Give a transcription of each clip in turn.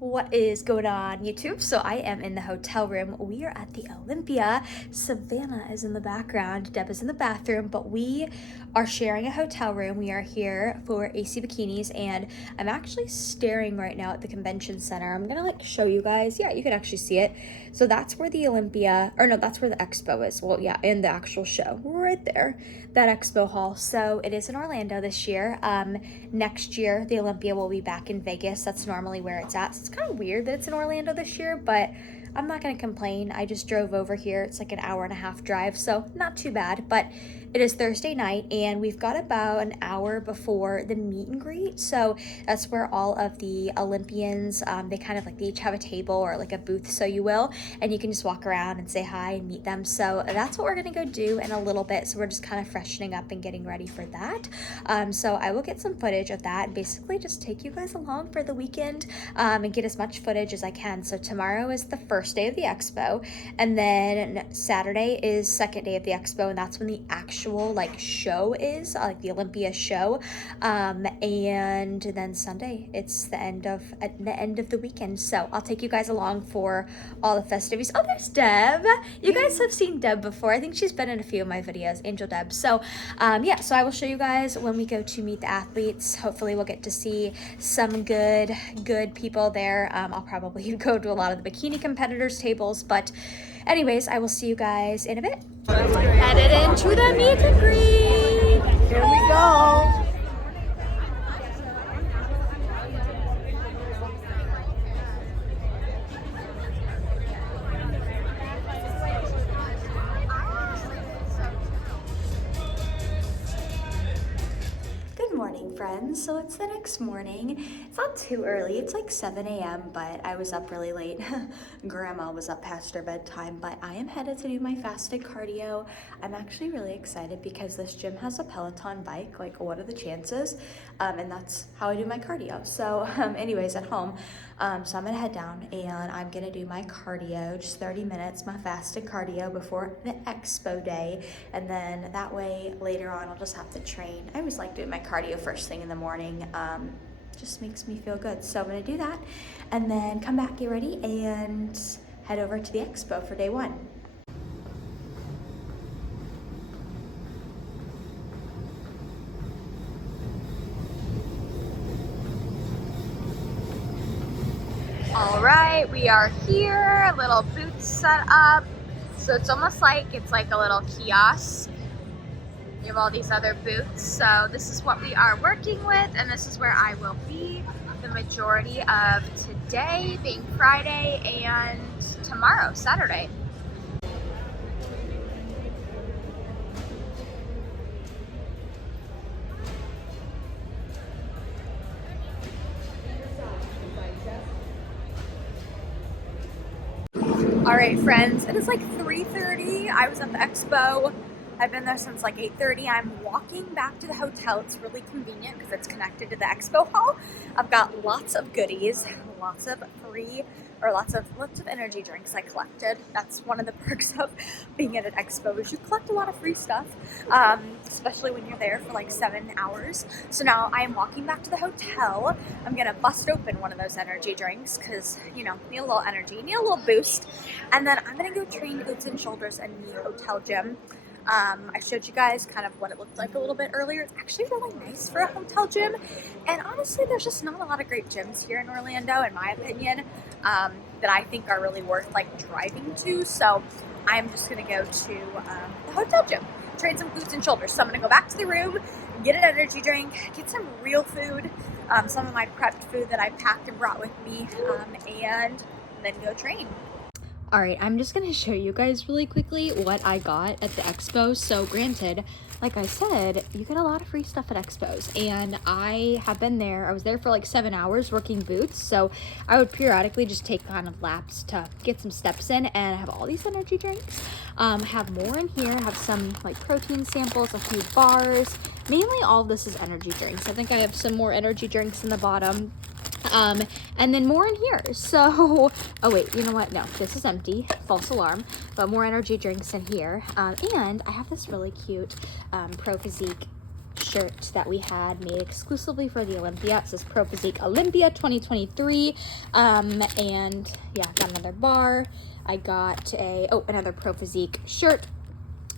What is going on, YouTube? So I am in the hotel room. We are at the Olympia. Savannah is in the background. Deb is in the bathroom, but we are sharing a hotel room. We are here for AC Bikinis, and I'm actually staring right now at the convention center. I'm gonna show you guys. Yeah, you can actually see it. So that's where the Olympia, or no, that's where the expo is. Well, yeah, in the actual show, right there, that expo hall. So it is in Orlando this year. Next year, the Olympia will be back in Vegas. That's normally where it's at. So it's kind of weird that it's in Orlando this year, but I'm not gonna complain. I just drove over here. It's like an hour-and-a-half drive, so not too bad. But it is Thursday night, and we've got about an hour before the meet and greet. So that's where all of the Olympians, they kind of they each have a table or like a booth, so you will, and you can just walk around and say hi and meet them. So that's what we're gonna go do in a little bit. So we're just kind of freshening up and getting ready for that. So I will get some footage of that and basically just take you guys along for the weekend and get as much footage as I can. So tomorrow is the first day of the expo, and then Saturday is second day of the expo, and that's when the actual show is, like the Olympia show, and then Sunday it's the end of the weekend. So I'll take you guys along for all the festivities. Oh, there's Deb. You guys have seen Deb before. I think she's been in a few of my videos, Angel Deb. So yeah, so I will show you guys when we go to meet the athletes. Hopefully we'll get to see some good people there. I'll probably go to a lot of the bikini competitors tables, but anyways, I will see you guys in a bit. Headed into the meet and greet. Here we go. Good morning, friends. So it's the next morning. It's not too early. It's like 7 a.m., but I was up really late. Grandma was up past her bedtime, but I am headed to do my fasted cardio. I'm actually really excited because this gym has a Peloton bike. Like, what are the chances? And that's how I do my cardio. So anyways, at home, so I'm gonna head down and I'm gonna do my cardio, just 30 minutes, my fasted cardio before the expo day. And then that way later on, I'll just have to train. I always like doing my cardio first thing in the morning. Just makes me feel good. So I'm gonna do that and then come back, get ready, and head over to the expo for day one. All right, we are here, little booth set up. So it's almost like it's like a little kiosk. You have all these other booths. So this is what we are working with, and this is where I will be the majority of today, being Friday, and tomorrow, Saturday. All right, friends, it is like 3:30. I was at the expo. I've been there since like 8:30. I'm walking back to the hotel. It's really convenient because it's connected to the expo hall. I've got lots of goodies, lots of energy drinks I collected. That's one of the perks of being at an expo is you collect a lot of free stuff, especially when you're there for like 7 hours. So now I am walking back to the hotel. I'm gonna bust open one of those energy drinks because, you know, need a little energy, need a little boost. And then I'm gonna go train glutes and shoulders in the hotel gym. I showed you guys kind of what it looked like a little bit earlier. It's actually really nice for a hotel gym. And honestly, there's just not a lot of great gyms here in Orlando, in my opinion, that I think are really worth like driving to. So I'm just gonna go to the hotel gym, train some glutes and shoulders. So I'm gonna go back to the room, get an energy drink, get some real food, some of my prepped food that I packed and brought with me, and then go train. All right, I'm just gonna show you guys really quickly what I got at the expo. So granted, like I said, you get a lot of free stuff at expos, and I have been there. I was there for like 7 hours working booths, so I would periodically just take kind of laps to get some steps in, and I have all these energy drinks. I have more in here. I have some like protein samples, a few bars. Mainly all of this is energy drinks. I think I have some more energy drinks in the bottom. And then more in here. So, oh wait, you know what? No, this is empty. False alarm. But more energy drinks in here. And I have this really cute Pro Physique shirt that we had made exclusively for the Olympia. It says Pro Physique Olympia 2023. And yeah, got another bar. I got another Pro Physique shirt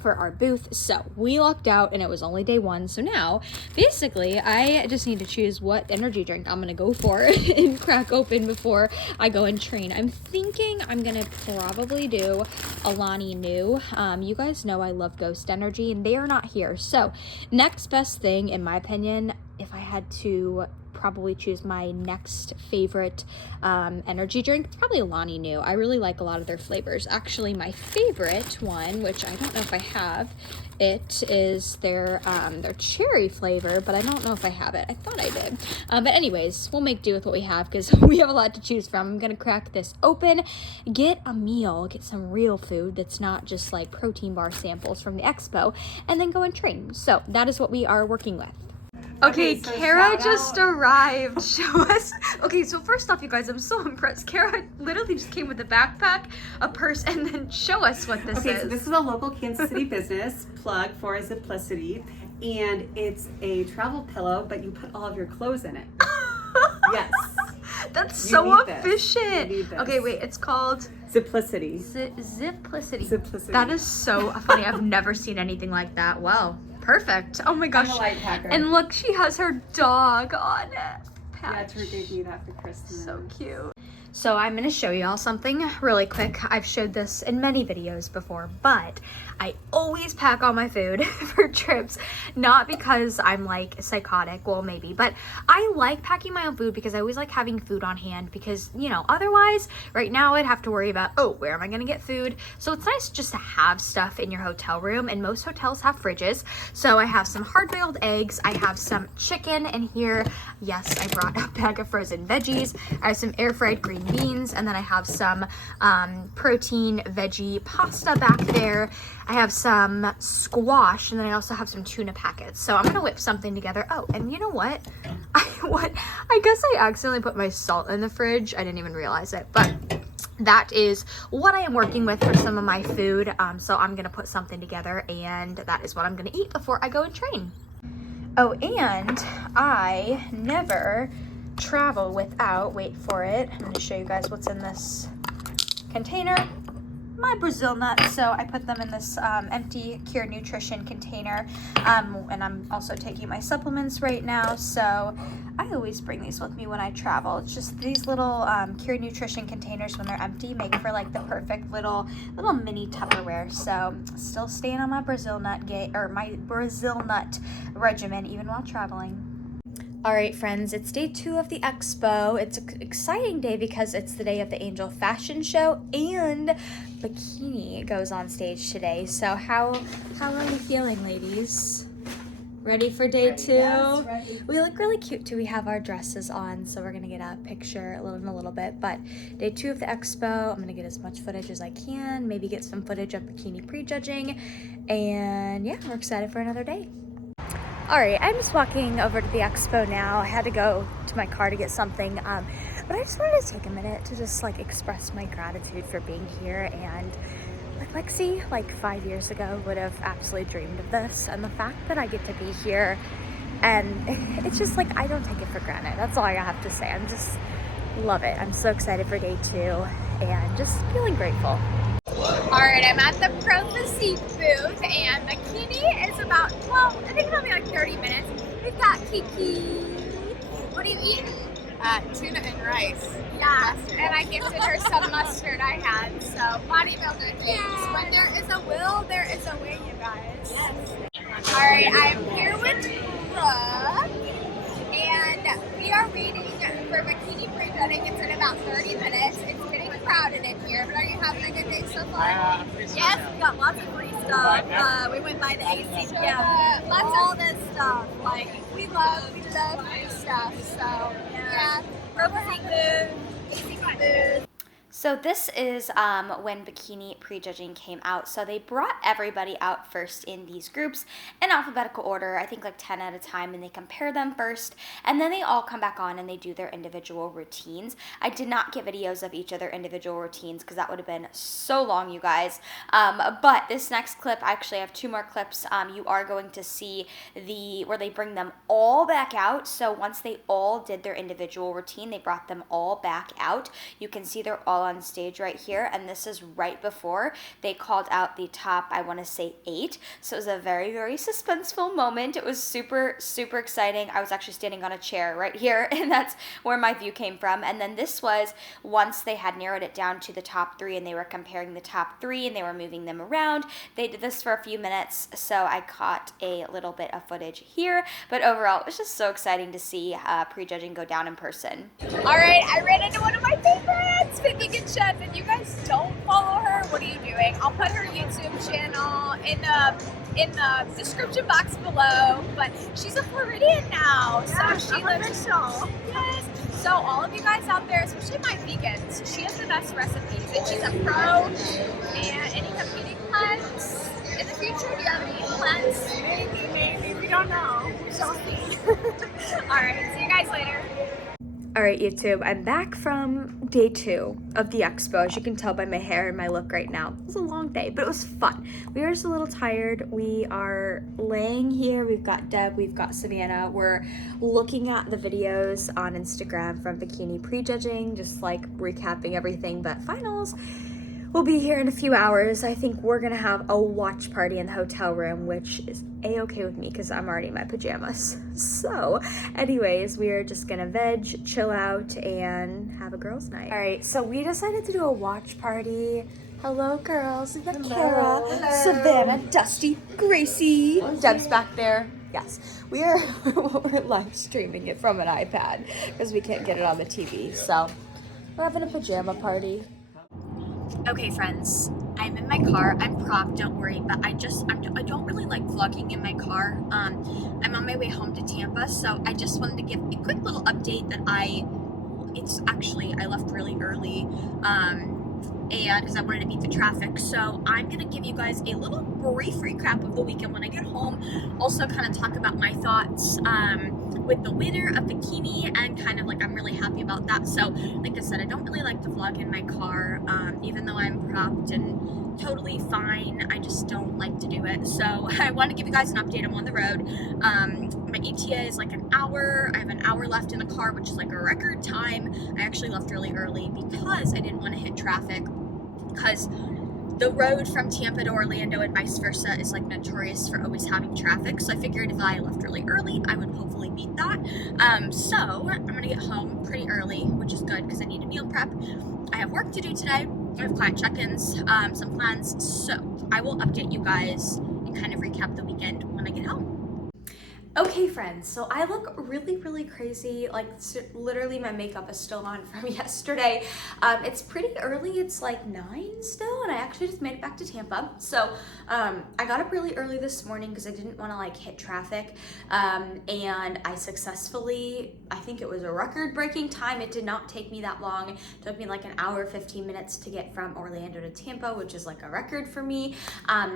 for our booth. So we lucked out and it was only day one. So now basically I just need to choose what energy drink I'm gonna go for and crack open before I go and train. I'm thinking I'm gonna probably do Alani Nu. You guys know I love Ghost Energy and they are not here. So next best thing in my opinion, if I had to probably choose my next favorite energy drink, it's probably Alani Nu. I really like a lot of their flavors. Actually, my favorite one, which I don't know if I have, it is their cherry flavor, but I don't know if I have it. I thought I did. But anyways, we'll make do with what we have because we have a lot to choose from. I'm gonna crack this open, get a meal, get some real food that's not just like protein bar samples from the expo, and then go and train. So that is what we are working with. Okay, so Kara just arrived. Show us. Okay, so first off, you guys, I'm so impressed. Kara literally just came with a backpack, a purse, and then show us what this is. Okay, so this is a local Kansas City business, plug for Simplicity, and it's a travel pillow, but you put all of your clothes in it. Yes. That's so efficient. Okay, wait, it's called Simplicity. Simplicity. Simplicity. That is so funny. I've never seen anything like that. Wow. Perfect. Oh my gosh. I'm a light packer. And look, she has her dog on it. Yeah, Drew gave me that for Christmas. So cute. So I'm going to show y'all something really quick. I've showed this in many videos before, but I always pack all my food for trips, not because I'm like psychotic, well maybe, but I like packing my own food because I always like having food on hand because, you know, otherwise right now I'd have to worry about, oh, where am I going to get food? So it's nice just to have stuff in your hotel room, and most hotels have fridges. So I have some hard-boiled eggs, I have some chicken in here. Yes, I brought a bag of frozen veggies. I have some air-fried green beans, and then I have some protein veggie pasta back there. I have some squash, and then I also have some tuna packets. So I'm gonna whip something together. Oh, and you know what? I guess I accidentally put my salt in the fridge. I didn't even realize it, but that is what I am working with for some of my food. So I'm gonna put something together, and that is what I'm gonna eat before I go and train. Oh, and I never travel without, wait for it, I'm going to show you guys what's in this container. My Brazil nuts, so I put them in this empty Cured Nutrition container, and I'm also taking my supplements right now, so I always bring these with me when I travel. It's just these little Cured Nutrition containers, when they're empty, make for like the perfect little mini Tupperware. So still staying on my Brazil nut regimen even while traveling. All right, friends, it's day 2 of the expo. It's an exciting day because it's the day of the Angel fashion show, and Bikini goes on stage today. So how are we feeling, ladies? Ready for day 2? Yes, ready. We look really cute too. We have our dresses on, so we're gonna get a picture in a little bit. But day 2 of the expo, I'm gonna get as much footage as I can, maybe get some footage of bikini prejudging, and yeah, we're excited for another day. All right, I'm just walking over to the expo now. I had to go to my car to get something, but I just wanted to take a minute to just like express my gratitude for being here. And like Lexie, like 5 years ago, would have absolutely dreamed of this, and the fact that I get to be here, and it's just like I don't take it for granted. That's all I have to say. I'm just love it. I'm so excited for day 2 and just feeling grateful. All right, I'm at the Pro Physique booth, and Bikini is about, well, I think it'll be like 30 minutes. We've got Kiki. What are you eating? Tuna and rice. Yeah, and I gifted her some mustard I had, so bodybuilder things. Yes. When there is a will, there is a way, you guys. All right, I'm here with Brooke, and we are waiting for Bikini prejudging. It's in about 30 minutes. It's getting crowded in here, but are you having a good day so far? Yes, we got lots of free stuff. We went by the ACM. All this stuff. Like, We love free stuff, so yeah. Pro Physique booth, ACM booth. So this is when bikini prejudging came out. So they brought everybody out first in these groups in alphabetical order, I think like 10 at a time, and they compare them first, and then they all come back on and they do their individual routines. I did not get videos of each of their individual routines because that would have been so long, you guys. But this next clip, I actually have 2 more clips. You are going to see where they bring them all back out. So once they all did their individual routine, they brought them all back out. You can see they're all on stage right here, and this is right before they called out the top, I want to say 8. So it was a very, very suspenseful moment. It was super, super exciting. I was actually standing on a chair right here, and that's where my view came from. And then this was once they had narrowed it down to the top 3, and they were comparing the top 3, and they were moving them around. They did this for a few minutes, so I caught a little bit of footage here, but overall it was just so exciting to see prejudging go down in person. All right, I ran into one of my favorites, Vicky Good Chef. If you guys don't follow her, what are you doing? I'll put her YouTube channel in the description box below. But she's a Floridian now, so she lives. Yes. So all of you guys out there, especially my vegans, she has the best recipes, and she's a pro. And any competing plans in the future? Do you have any plans? Maybe. We don't know. We'll see. All right. See you guys later. All right, YouTube, I'm back from day 2 of the expo. As you can tell by my hair and my look right now, it was a long day, but it was fun. We were just a little tired. We are laying here. We've got Deb, we've got Savannah. We're looking at the videos on Instagram from bikini prejudging, just like recapping everything, but finals will be here in a few hours. I think we're gonna have a watch party in the hotel room, which is a-okay with me because I'm already in my pajamas. So anyways, we are just gonna veg, chill out, and have a girls' night. All right, so we decided to do a watch party. Hello, girls. We've got Kara, Savannah, Dusty, Gracie. Deb's back there. Yes, we're live streaming it from an iPad because we can't get it on the TV. So we're having a pajama party. Okay, friends, I'm in my car. I'm propped, don't worry, but I don't really like vlogging in my car. I'm on my way home to Tampa, so I just wanted to give a quick little update that I left really early, and because I wanted to beat the traffic. So I'm gonna give you guys a little brief recap of the weekend when I get home. Also kind of talk about my thoughts with the winner of bikini, and kind of like I'm really happy about that. So like I said, I don't really like to vlog in my car, even though I'm propped and totally fine. I just don't like to do it. So I want to give you guys an update. I'm on the road. My ETA is like an hour. I have an hour left in the car, which is like a record time. I actually left really early because I didn't want to hit traffic, because the road from Tampa to Orlando and vice versa is like notorious for always having traffic. So I figured if I left really early, I would hopefully beat that. So I'm gonna get home pretty early, which is good because I need to meal prep. I have work to do today. I have client check-ins, some plans. So I will update you guys and kind of recap the weekend when I get home. Okay, friends, so I look really, really crazy. Like, literally my makeup is still on from yesterday. It's pretty early. It's like 9 still, and I actually just made it back to Tampa. So I got up really early this morning because I didn't want to like hit traffic, and I successfully, I think it was a record-breaking time. It did not take me that long. It took me like an hour, 15 minutes to get from Orlando to Tampa, which is like a record for me.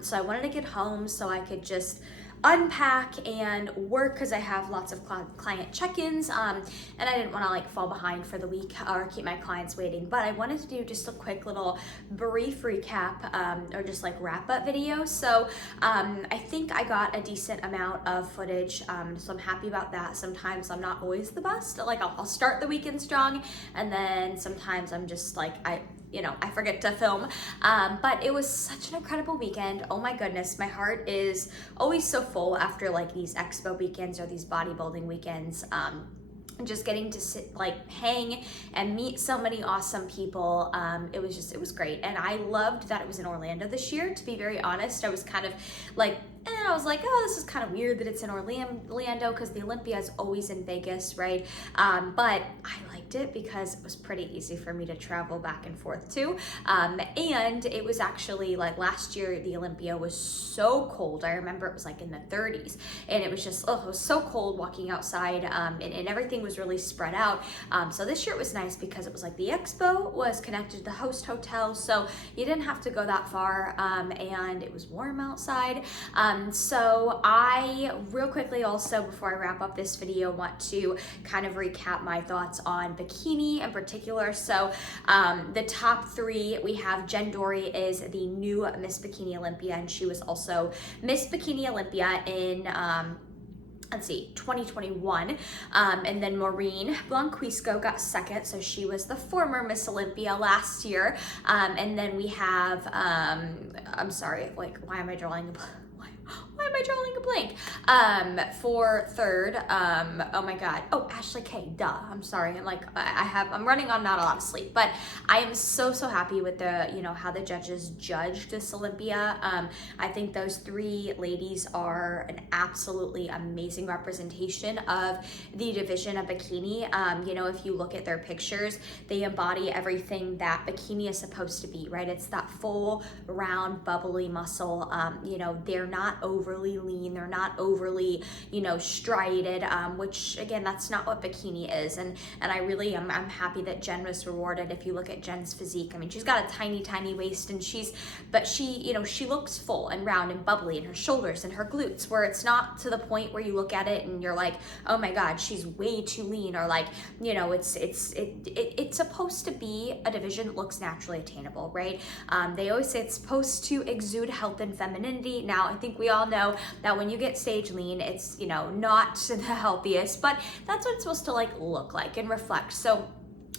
So I wanted to get home so I could just unpack and work because I have lots of client check-ins, and I didn't want to like fall behind for the week or keep my clients waiting. But I wanted to do just a quick little brief recap, or just like wrap-up video. So I think I got a decent amount of footage, so I'm happy about that. Sometimes I'm not always the best. Like I'll start the weekend strong, and then sometimes I'm just like I forget to film, but it was such an incredible weekend. Oh my goodness, my heart is always so full after like these expo weekends or these bodybuilding weekends. Just getting to sit, like, hang and meet so many awesome people. It was great. And I loved that it was in Orlando this year, to be very honest. I was kind of like, I was like, oh, this is kind of weird that it's in Orlando because the Olympia is always in Vegas, right? But I like liked it because it was pretty easy for me to travel back and forth to. And it was actually like last year, the Olympia was so cold. I remember it was like in the 30s, and it was just, oh, it was so cold walking outside, and everything was really spread out. So this year it was nice because it was like the expo was connected to the host hotel, so you didn't have to go that far, and it was warm outside. So I real quickly also, before I wrap up this video, want to kind of recap my thoughts on bikini in particular. So the top three, we have Jen Dory is the new Miss Bikini Olympia, and she was also Miss Bikini Olympia in let's see, 2021. And then Maureen Blanquisco got second, so she was the former Miss Olympia last year. And then we have, I'm sorry, like, why am I drawing a blank? For third, oh my God. Oh, Ashley K, duh. I'm sorry. I'm running on not a lot of sleep, but I am so happy with the, you know, how the judges judged this Olympia. I think those three ladies are an absolutely amazing representation of the division of bikini. You know, if you look at their pictures, they embody everything that bikini is supposed to be, right? It's that full, round, bubbly muscle. You know, they're not overly lean, they're not overly, you know, striated, which again, that's not what bikini is. And I really am, I'm happy that Jen was rewarded. If you look at Jen's physique, I mean, she's got a tiny waist, and but she, you know, she looks full and round and bubbly in her shoulders and her glutes, where it's not to the point where you look at it and you're like, oh my God, she's way too lean, or like, you know, it's supposed to be a division that looks naturally attainable, right? They always say it's supposed to exude health and femininity. Now, I think we all know that when you get stage lean, it's, you know, not the healthiest, but that's what it's supposed to like look like and reflect. So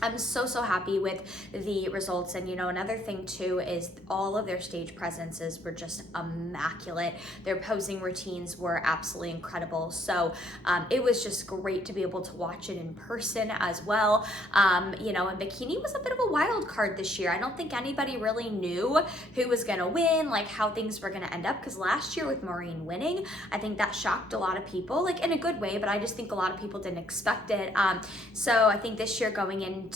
I'm so happy with the results. And you know, another thing too is all of their stage presences were just immaculate. Their posing routines were absolutely incredible. So it was just great to be able to watch it in person as well. You know, and bikini was a bit of a wild card this year. I don't think anybody really knew who was gonna win, like how things were gonna end up, because last year with Maureen winning, I think that shocked a lot of people, like in a good way, but I just think a lot of people didn't expect it. So I think this year, going into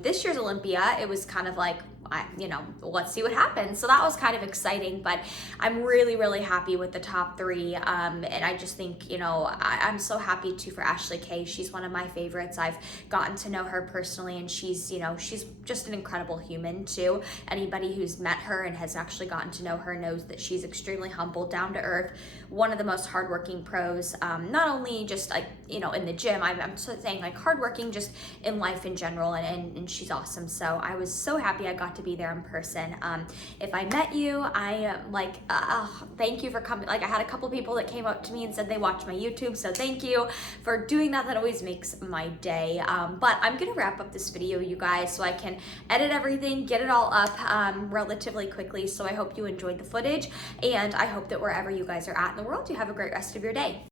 this year's Olympia, it was kind of like, you know, let's see what happens. So that was kind of exciting, but I'm really happy with the top three. And I just think, you know, I'm so happy too for Ashley K. She's one of my favorites. I've gotten to know her personally, and she's, you know, she's just an incredible human too. Anybody who's met her and has actually gotten to know her knows that she's extremely humble, down to earth, one of the most hardworking pros, not only just like, you know, in the gym, I'm saying like hardworking just in life in general, and she's awesome. So I was so happy I got to be there in person. If I met you, I thank you for coming. Like, I had a couple people that came up to me and said they watched my YouTube, so thank you for doing that. That always makes my day. But I'm gonna wrap up this video, you guys, so I can edit everything, get it all up relatively quickly. So I hope you enjoyed the footage, and I hope that wherever you guys are at in the world, you have a great rest of your day.